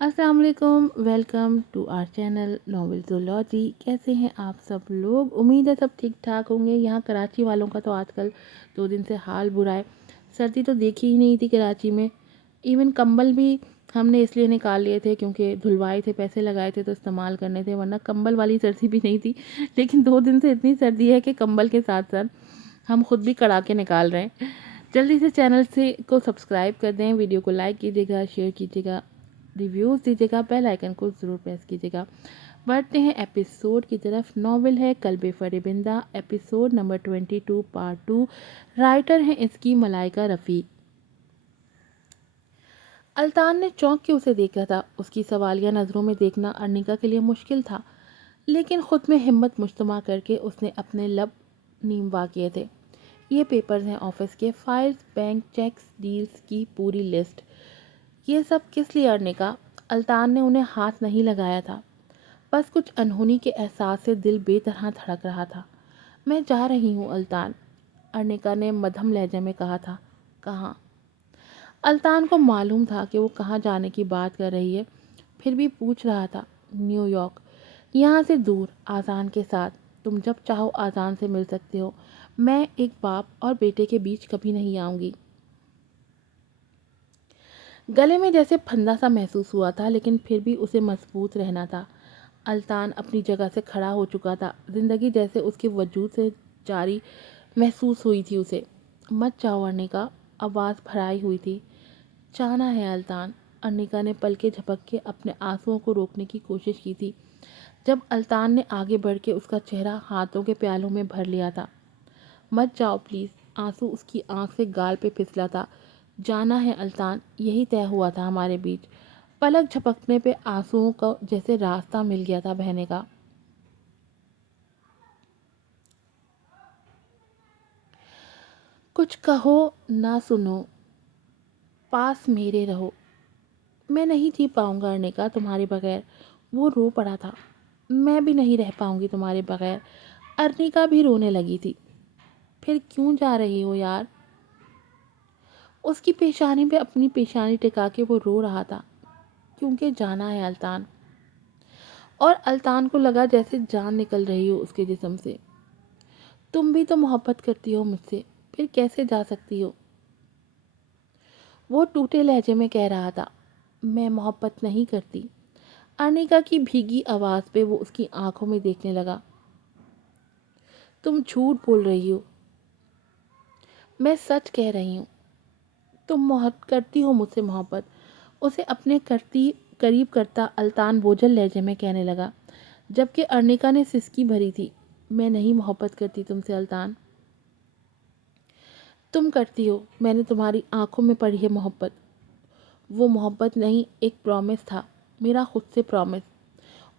अस्सलाम वालेकुम, welcome to our channel Novel Zoology. कैसे हैं आप सब लोग? उम्मीद है सब ठीक ठाक होंगे। यहाँ कराची वालों का तो आजकल 2 दिन से हाल बुरा है। सर्दी तो देखी ही नहीं थी कराची में। इवन कंबल भी हमने इसलिए निकाल लिए थे क्योंकि धुलवाए थे, पैसे लगाए थे तो इस्तेमाल करने थे, वरना कंबल वाली सर्दी भी नहीं थी। लेकिन 2 दिन से इतनी सर्दी है कि कंबल के साथ साथ हम खुद भी कड़ा के निकाल रहे हैं। जल्दी से चैनल से को सब्सक्राइब कर दें, वीडियो को लाइक कीजिएगा, शेयर कीजिएगा, रिव्यूज़ दीजिएगा, बेल आइकन को ज़रूर प्रेस कीजिएगा। बढ़ते हैं एपिसोड की तरफ। नॉवेल है Qalbe Farebinda, episode number 22 part 2। Writer हैं इसकी मलाइका रफ़ी। अल्तान ने चौंक के उसे देखा था। उसकी सवालिया नज़रों में देखना अर्निका के लिए मुश्किल था, लेकिन ख़ुद में हिम्मत मुजतमा करके उसने अपने लब नीमवा किए थे। ये पेपर्स हैं ऑफिस के, फाइल्स, बैंक चेक्स, डील्स की पूरी लिस्ट। ये सब किस लिए अर्निका? अल्तान ने उन्हें हाथ नहीं लगाया था, बस कुछ अनहोनी के एहसास से दिल बेतरह धड़क रहा था। मैं जा रही हूँ अल्तान, अर्निका ने मध्यम लहजे में कहा था। कहाँ? अल्तान को मालूम था कि वो कहाँ जाने की बात कर रही है, फिर भी पूछ रहा था। न्यूयॉर्क, यहाँ से दूर, आज़ान के साथ। तुम जब चाहो आज़ान से मिल सकते हो। मैं एक बाप और बेटे के बीच कभी नहीं आऊँगी। गले में जैसे फंदा सा महसूस हुआ था, लेकिन फिर भी उसे मजबूत रहना था। अल्तान अपनी जगह से खड़ा हो चुका था। जिंदगी जैसे उसके वजूद से जारी महसूस हुई थी उसे। मत जाओ अर्निका, आवाज़ भराई हुई थी। जाना है अल्तान। अर्निका ने पलके झपक के अपने आंसुओं को रोकने की कोशिश की थी, जब अल्तान ने आगे बढ़ के उसका चेहरा हाथों के प्यालों में भर लिया था। मत जाओ प्लीज़। आंसू उसकी आंख से गाल पे फिसला था। जाना है अल्तान, यही तय हुआ था हमारे बीच। पलक झपकने पे आंसुओं का जैसे रास्ता मिल गया था बहने का। कुछ कहो ना सुनो, पास मेरे रहो। मैं नहीं जी पाऊंगा अर्निका तुम्हारे बगैर। वो रो पड़ा था। मैं भी नहीं रह पाऊंगी तुम्हारे बगैर। अर्निका भी रोने लगी थी। फिर क्यों जा रही हो यार? उसकी पेशानी पे अपनी पेशानी टिका के वो रो रहा था। क्योंकि जाना है अल्तान। और अल्तान को लगा जैसे जान निकल रही हो उसके जिस्म से। तुम भी तो मोहब्बत करती हो मुझसे, फिर कैसे जा सकती हो? वो टूटे लहजे में कह रहा था। मैं मोहब्बत नहीं करती। अर्निका की भीगी आवाज़ पे वो उसकी आंखों में देखने लगा। तुम झूठ बोल रही हो। मैं सच कह रही हूँ। तुम मोहब्बत करती हो मुझसे मोहब्बत। उसे अपने करती करीब करता अल्तान बोझल लहजे में कहने लगा, जबकि अर्निका ने सिसकी भरी थी। मैं नहीं मोहब्बत करती तुमसे अल्तान। तुम करती हो। मैंने तुम्हारी आंखों में पढ़ी है मोहब्बत। वो मोहब्बत नहीं, एक प्रॉमिस था, मेरा खुद से प्रॉमिस।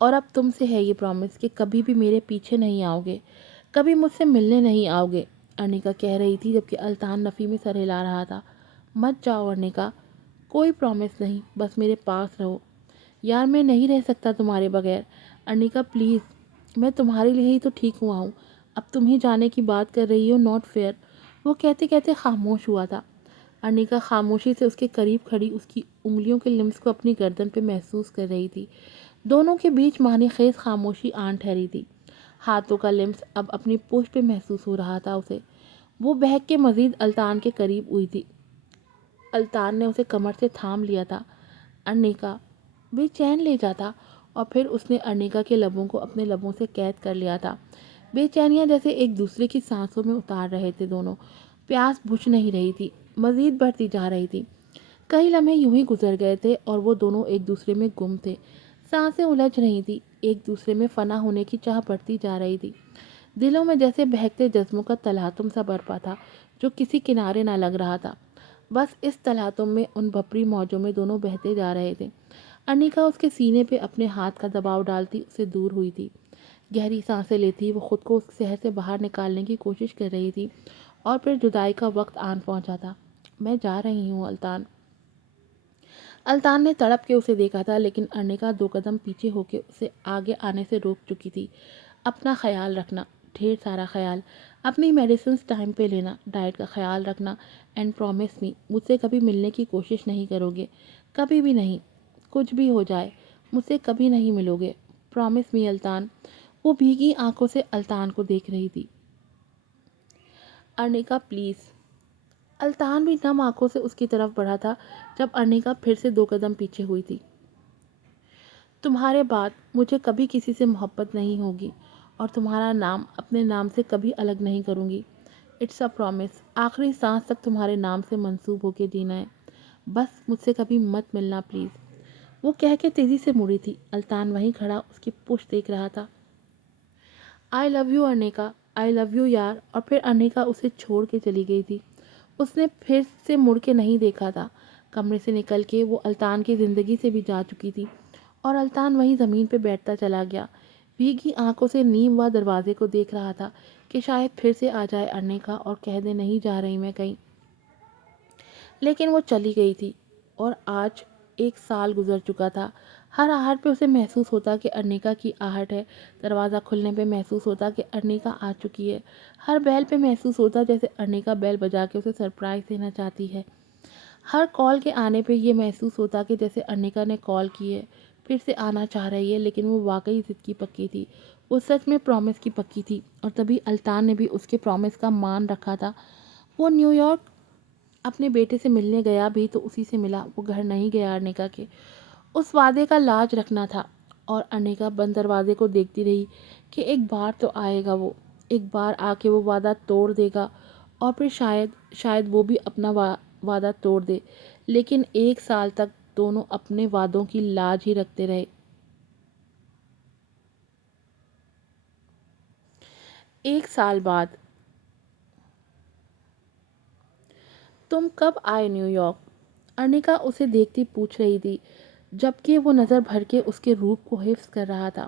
और अब तुमसे है ये प्रॉमिस कि कभी भी मेरे पीछे नहीं आओगे, कभी मुझसे मिलने नहीं आओगे। अर्निका कह रही थी, जबकि अल्तान नफ़ी में सर हिला रहा था। मत जाओ अर्निका, कोई प्रॉमिस नहीं, बस मेरे पास रहो। यार मैं नहीं रह सकता तुम्हारे बगैर। अर्निका प्लीज़, मैं तुम्हारे लिए ही तो ठीक हुआ हूँ। अब तुम ही जाने की बात कर रही हो, नॉट फेयर। वो कहते कहते खामोश हुआ था। अर्निका खामोशी से उसके करीब खड़ी उसकी उंगलियों के लिम्स को अपनी गर्दन पे महसूस कर रही थी। दोनों के बीच मानी खेज खामोशी आन ठहरी थी। हाथों का लिम्स अब अपनी पुष्ट पे महसूस हो रहा था उसे। वो बहक के मजीद अल्तान के करीब हुई थी। अल्तान ने उसे कमर से थाम लिया था। अर्निका, बेचैन ले जाता, और फिर उसने अर्निका के लबों को अपने लबों से कैद कर लिया था। बेचैनियाँ जैसे एक दूसरे की सांसों में उतार रहे थे दोनों। प्यास बुझ नहीं रही थी, मजीद बढ़ती जा रही थी। कई लम्हे यूं ही गुजर गए थे और वो दोनों एक दूसरे में गुम थे। सांसें उलझ रही थी, एक दूसरे में फना होने की चाह बढ़ती जा रही थी। दिलों में जैसे बहकते जज्बों का तलातुम सा बरपा था, जो किसी किनारे ना लग रहा था। बस इस तलातुम में, उन भपरी मौजों में दोनों बहते जा रहे थे। अनिका उसके सीने पे अपने हाथ का दबाव डालती उससे दूर हुई थी। गहरी सांसें लेती वो खुद को उस शहर से बाहर निकालने की कोशिश कर रही थी। और फिर जुदाई का वक्त आन पहुंचा था। मैं जा रही हूँ अल्तान। अल्तान ने तड़प के उसे देखा था, लेकिन अर्निका 2 कदम पीछे होकर उसे आगे आने से रोक चुकी थी। अपना ख्याल रखना, ढेर सारा ख्याल। अपनी मेडिसिन टाइम पे लेना, डाइट का ख्याल रखना। एंड प्रॉमिस मी, मुझसे कभी मिलने की कोशिश नहीं करोगे, कभी भी नहीं। کچھ بھی ہو جائے مجھ سے کبھی نہیں ملو گے، پرومس می الطان۔ وہ بھیگی آنکھوں سے الطان کو دیکھ رہی تھی۔ ارنیکا پلیز۔ الطان بھی نم آنکھوں سے اس کی طرف بڑھا تھا جب ارنیکا پھر سے 2 قدم پیچھے ہوئی تھی۔ تمہارے بعد مجھے کبھی کسی سے محبت نہیں ہوگی اور تمہارا نام اپنے نام سے کبھی الگ نہیں کروں گی۔ It's a promise. آخری سانس تک تمہارے نام سے منسوب ہو کے جینا ہے۔ بس مجھ سے کبھی مت ملنا پلیز۔ وہ کہہ کے تیزی سے مڑی تھی۔ الطان وہیں کھڑا اس کی پشت دیکھ رہا تھا۔ آئی love you ارنیکا، I love you یار۔ اور پھر ارنیکا اسے چھوڑ کے چلی گئی تھی۔ اس نے پھر سے مڑ کے نہیں دیکھا تھا۔ کمرے سے نکل کے وہ الطان کی زندگی سے بھی جا چکی تھی اور الطان وہیں زمین پہ بیٹھتا چلا گیا، بھیگی آنکھوں سے نیم و دروازے کو دیکھ رہا تھا کہ شاید پھر سے آ جائے ارنیکا اور کہہ دے نہیں جا رہی میں کہیں۔ لیکن وہ چلی گئی تھی اور آج 1 سال گزر چکا تھا۔ ہر آہٹ پہ اسے محسوس ہوتا کہ ارنیکا کی آہٹ ہے، دروازہ کھلنے پہ محسوس ہوتا کہ ارنیکا آ چکی ہے، ہر بیل پہ محسوس ہوتا جیسے ارنیکا بیل بجا کے اسے سرپرائز دینا چاہتی ہے، ہر کال کے آنے پہ یہ محسوس ہوتا کہ جیسے ارنیکا نے کال کی ہے، پھر سے آنا چاہ رہی ہے، لیکن وہ واقعی ضد کی پکی تھی، وہ سچ میں پرومس کی پکی تھی اور تبھی الطان نے بھی اس کے پرومس کا مان رکھا تھا۔ وہ نیو یارک اپنے بیٹے سے ملنے گیا بھی تو اسی سے ملا، وہ گھر نہیں گیا ارنیکا کے۔ اس وعدے کا لاج رکھنا تھا اور ارنیکا بند دروازے کو دیکھتی رہی کہ ایک بار تو آئے گا وہ، ایک بار آ کے وہ وعدہ توڑ دے گا اور پھر شاید وہ بھی اپنا وعدہ توڑ دے، لیکن 1 سال تک دونوں اپنے وعدوں کی لاج ہی رکھتے رہے۔ 1 سال بعد۔ تم کب آئے نیو یارک؟ ارنیکا اسے دیکھتی پوچھ رہی تھی جبکہ وہ نظر بھر کے اس کے روپ کو حفظ کر رہا تھا۔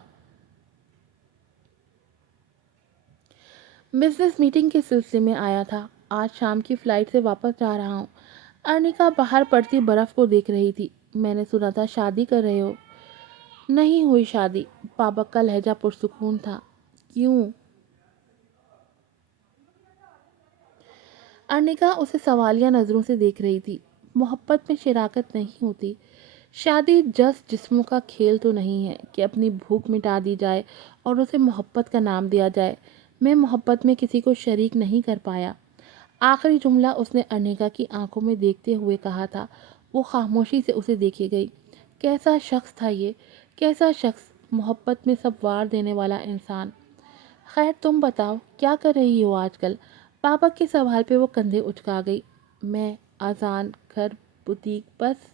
بزنس میٹنگ کے سلسلے میں آیا تھا، آج شام کی فلائٹ سے واپس جا رہا ہوں۔ ارنیکا باہر پڑتی برف کو دیکھ رہی تھی۔ میں نے سنا تھا شادی کر رہے ہو۔ نہیں ہوئی شادی، پابک کا لہجہ پرسکون تھا۔ کیوں؟ ارنیکا اسے سوالیہ نظروں سے دیکھ رہی تھی۔ محبت میں شراکت نہیں ہوتی، شادی جسموں کا کھیل تو نہیں ہے کہ اپنی بھوک مٹا دی جائے اور اسے محبت کا نام دیا جائے۔ میں محبت میں کسی کو شریک نہیں کر پایا۔ آخری جملہ اس نے ارنیکا کی آنکھوں میں دیکھتے ہوئے کہا تھا۔ وہ خاموشی سے اسے دیکھے گئی۔ کیسا شخص تھا یہ، کیسا شخص، محبت میں سب وار دینے والا انسان۔ خیر تم بتاؤ کیا کر رہی ہو آج کل؟ پاپا کے سوال پہ وہ کندھے اچکا گئی۔ میں آذان، گھر، بوتیک، بس۔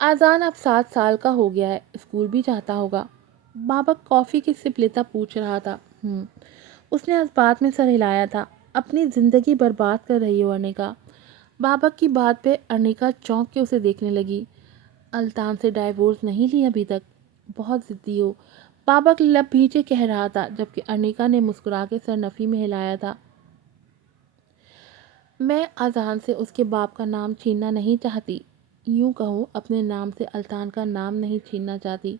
آذان اب 7 سال کا ہو گیا ہے، اسکول بھی جاتا ہوگا۔ بابک کافی کی سپ لیتا پوچھ رہا تھا۔ اس نے اس بات میں سر ہلایا تھا۔ اپنی زندگی برباد کر رہی ہو ارنیکا۔ بابک کی بات پہ ارنیکا چونک کے اسے دیکھنے لگی۔ الطان سے ڈائیورس نہیں لی ابھی تک؟ بہت ضدی ہو، بابک لب بھیجے کہہ رہا تھا جبکہ ارنیکا نے مسکرا کے سر نفی میں ہلایا تھا۔ میں آذان سے اس کے باپ کا نام چھیننا نہیں چاہتی، یوں کہوں اپنے نام سے الطان کا نام نہیں چھیننا چاہتی،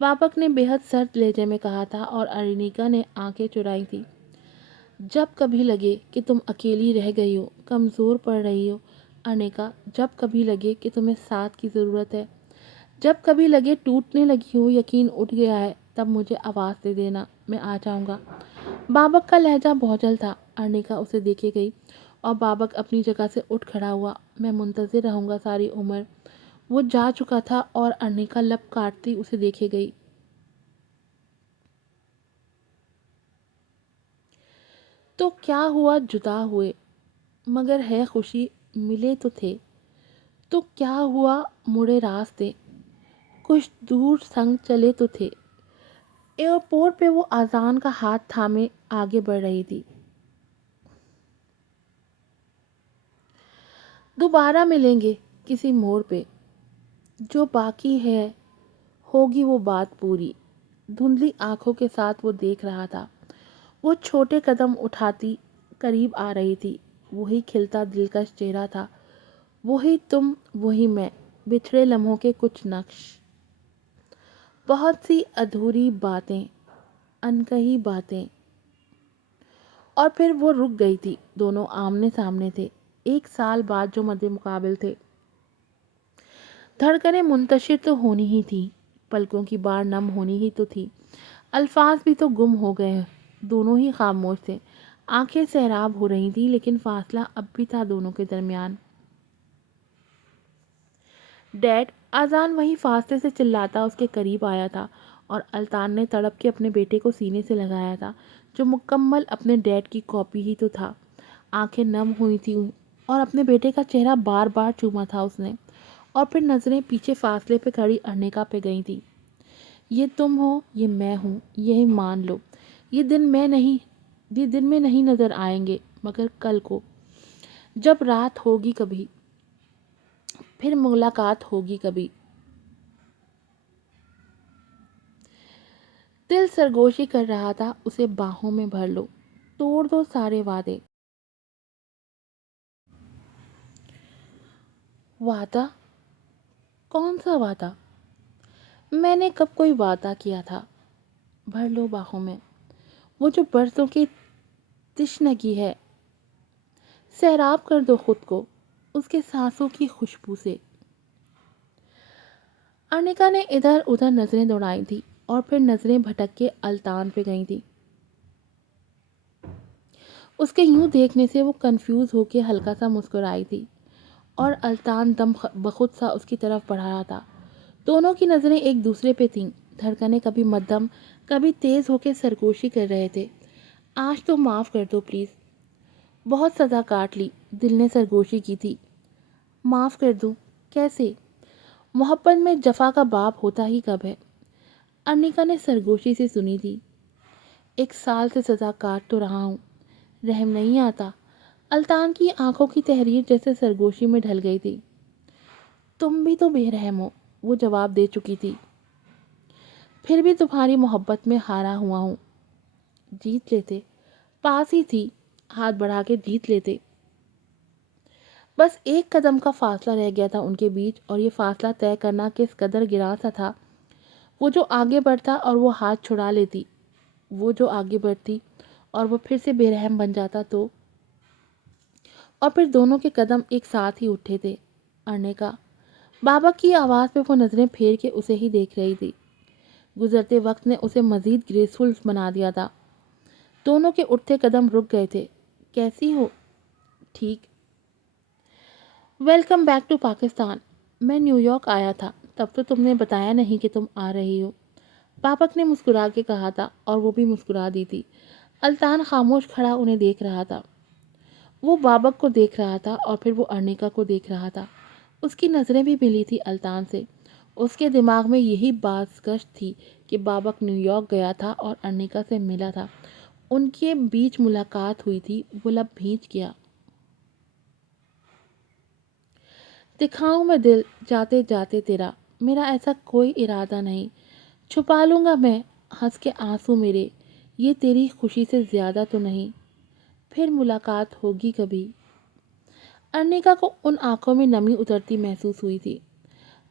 بابک نے بے حد سرد لہجے میں کہا تھا اور ارنیکا نے آنکھیں چرائی تھی۔ جب کبھی لگے کہ تم اکیلی رہ گئی ہو، کمزور پڑ رہی ہو ارنیکا، جب کبھی لگے کہ تمہیں ساتھ کی ضرورت ہے، جب کبھی لگے ٹوٹنے لگی ہو، یقین اٹھ گیا ہے، تب مجھے آواز دے دینا، میں آ جاؤں گا۔ بابک کا لہجہ بھوجل تھا۔ ارنیکا اسے دیکھے گئی اور بابک اپنی جگہ سے اٹھ کھڑا ہوا۔ میں منتظر رہوں گا ساری عمر۔ وہ جا چکا تھا اور ارنیکا لب کاٹتی اسے دیکھے گئی۔ تو کیا ہوا جدا ہوئے، مگر ہے خوشی، ملے تو تھے۔ تو کیا ہوا مڑے راستے، کچھ دور سنگ چلے تو تھے۔ ایئرپورٹ پہ وہ آذان کا ہاتھ تھامے آگے بڑھ رہی تھی۔ دوبارہ ملیں گے کسی موڑ پہ، جو باقی ہے ہوگی وہ بات پوری۔ دھندلی آنکھوں کے ساتھ وہ دیکھ رہا تھا۔ وہ چھوٹے قدم اٹھاتی قریب آ رہی تھی۔ وہی کھلتا دلکش چہرہ تھا، وہی تم، وہی میں، بچھڑے لمحوں کے کچھ نقش، بہت سی ادھوری باتیں، انکہی باتیں۔ اور پھر وہ رک گئی تھی۔ دونوں آمنے سامنے تھے، 1 سال بعد جو مد مقابل تھے۔ धड़कनें मुंतशिर तो होनी ही थी, पलकों की बार नम होनी ही तो थी। अल्फाज भी तो गुम हो गए, दोनों ही खामोश थे। आंखें सैराब हो रही थी, लेकिन फासला अब भी था दोनों के दरमियान। डैड, अजान वही फासले से चिल्लाता उसके करीब आया था, और अल्तान ने तड़प के अपने बेटे को सीने से लगाया था, जो मुकम्मल अपने डैड की कॉपी ही तो था। आंखें नम हुई थी, और अपने बेटे का चेहरा बार बार चूमा था उसने। और फिर नजरें पीछे फासले पे खड़ी अर्निका पे गई थी। ये तुम हो, ये मैं हूँ, यही मान लो। ये दिन मैं नहीं ये दिन में नहीं नजर आएंगे, मगर कल को, जब रात होगी कभी, फिर मुलाकात होगी कभी। दिल सरगोशी कर रहा था, उसे बाहों में भर लो, तोड़ दो सारे वादे। वादा? कौन सा वादा? मैंने कब कोई वादा किया था? भर लो बाहों में, वो जो बरसों की तिश्नगी है। सैराब कर दो खुद को उसके सांसों की खुशबू से। अनिका ने इधर उधर नजरें दौड़ाई थी, और फिर नजरें भटक के अल्तान पे गई थी। उसके यूं देखने से वो कंफ्यूज होके हल्का सा मुस्कुराई थी, और अल्तान दम बखुद सा उसकी तरफ बढ़ा रहा था। दोनों की नज़रें एक दूसरे पे थीं। धड़कनें कभी मध्यम, कभी तेज़ होकर सरगोशी कर रहे थे। आज तो माफ़ कर दो प्लीज़, बहुत सज़ा काट ली, दिल ने सरगोशी की थी। माफ़ कर दूँ? कैसे? मोहब्बत में जफ़ा का बाप होता ही कब है? अर्निका ने सरगोशी से सुनी थी। 1 साल से सज़ा काट तो रहा हूँ, रहम नहीं आता। अल्तान की आंखों की तहरीर जैसे सरगोशी में ढल गई थी। तुम भी तो बेरहम हो, वो जवाब दे चुकी थी। फिर भी तुम्हारी मोहब्बत में हारा हुआ हूँ। जीत लेते, पास ही थी, हाथ बढ़ा के जीत लेते। बस एक कदम का फासला रह गया था उनके बीच, और ये फासला तय करना किस कदर गिरा सा था। वो जो आगे बढ़ता और वो हाथ छुड़ा लेती, वो जो आगे बढ़ती और वो फिर से बेरहम बन जाता तो। और फिर दोनों के कदम एक साथ ही उठे थे। अरने का बाबा की आवाज़ पे वो नज़रें फेर के उसे ही देख रही थी। गुजरते वक्त ने उसे मज़ीद ग्रेसफुल बना दिया था। दोनों के उठते कदम रुक गए थे। कैसी हो? ठीक। Welcome back to Pakistan. मैं न्यूयॉर्क आया था, तब तो तुमने बताया नहीं कि तुम आ रही हो। पापक ने मुस्कुरा के कहा था, और वो भी मुस्कुरा दी थी। अल्तान खामोश खड़ा उन्हें देख रहा था। वो बाबक को देख रहा था, और फिर वो अर्निका को देख रहा था। उसकी नज़रें भी मिली थी अल्तान से। उसके दिमाग में यही बाज़गश्त थी कि बाबक न्यूयॉर्क गया था और अर्निका से मिला था। उनके बीच मुलाकात हुई थी, वो लब भींच गया। दिखाऊं मैं दिल जाते जाते तेरा, मेरा ऐसा कोई इरादा नहीं। छुपा लूँगा मैं हंस के आंसू मेरे, ये तेरी खुशी से ज़्यादा तो नहीं। फिर मुलाकात होगी कभी। अर्निका को उन आंखों में नमी उतरती महसूस हुई थी।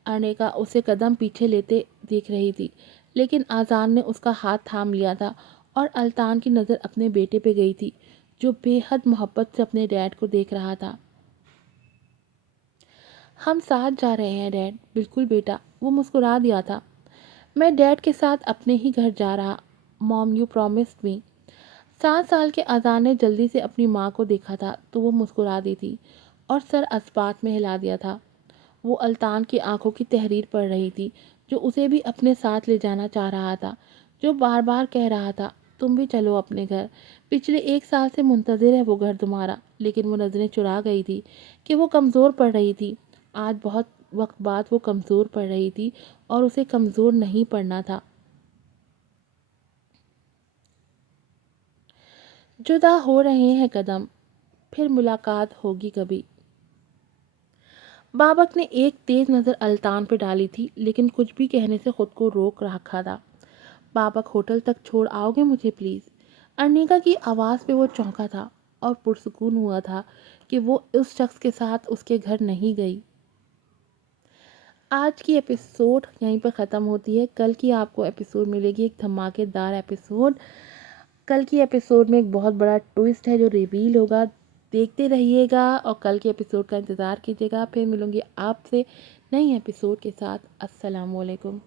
अर्निका उसे कदम पीछे लेते देख रही थी, लेकिन आज़ान ने उसका हाथ थाम लिया था, और अल्तान की नज़र अपने बेटे पे गई थी, जो बेहद मोहब्बत से अपने डैड को देख रहा था। हम साथ जा रहे हैं डैड। बिल्कुल बेटा, वो मुस्कुरा दिया था। मैं डैड के साथ अपने ही घर जा रहा। मॉम, यू प्रॉमिस्ड मी। 7 साल के अजान ने जल्दी से अपनी माँ को देखा था, तो वो मुस्कुरा दी थी और सर अस्पात में हिला दिया था। वो अल्तान की आंखों की तहरीर पढ़ रही थी, जो उसे भी अपने साथ ले जाना चाह रहा था, जो बार बार कह रहा था, तुम भी चलो अपने घर। पिछले 1 साल से मुंतज़िर है वो घर तुम्हारा। लेकिन वो नज़रें चुरा गई थी कि वो कमज़ोर पड़ रही थी। आज बहुत वक्त बाद वो कमज़ोर पड़ रही थी, और उसे कमज़ोर नहीं पड़ना था। जुदा हो रहे हैं कदम, फिर मुलाकात होगी कभी। बाबक ने एक तेज़ नज़र अल्तान पर डाली थी, लेकिन कुछ भी कहने से खुद को रोक रखा था। बाबक, होटल तक छोड़ आओगे मुझे प्लीज़? अर्निका की आवाज़ पे वो चौंका था, और पुरसुकून हुआ था कि वो उस शख्स के साथ उसके घर नहीं गई। आज की एपिसोड यहीं पर ख़त्म होती है। कल की आपको एपिसोड मिलेगी, एक धमाकेदार एपिसोड। कल की एपिसोड में एक बहुत बड़ा ट्विस्ट है जो रिवील होगा। دیکھتے رہیے گا اور کل کے ایپیسوڈ کا انتظار کیجیے گا. پھر ملوں گی آپ سے نئی ایپیسوڈ کے ساتھ. السلام علیکم.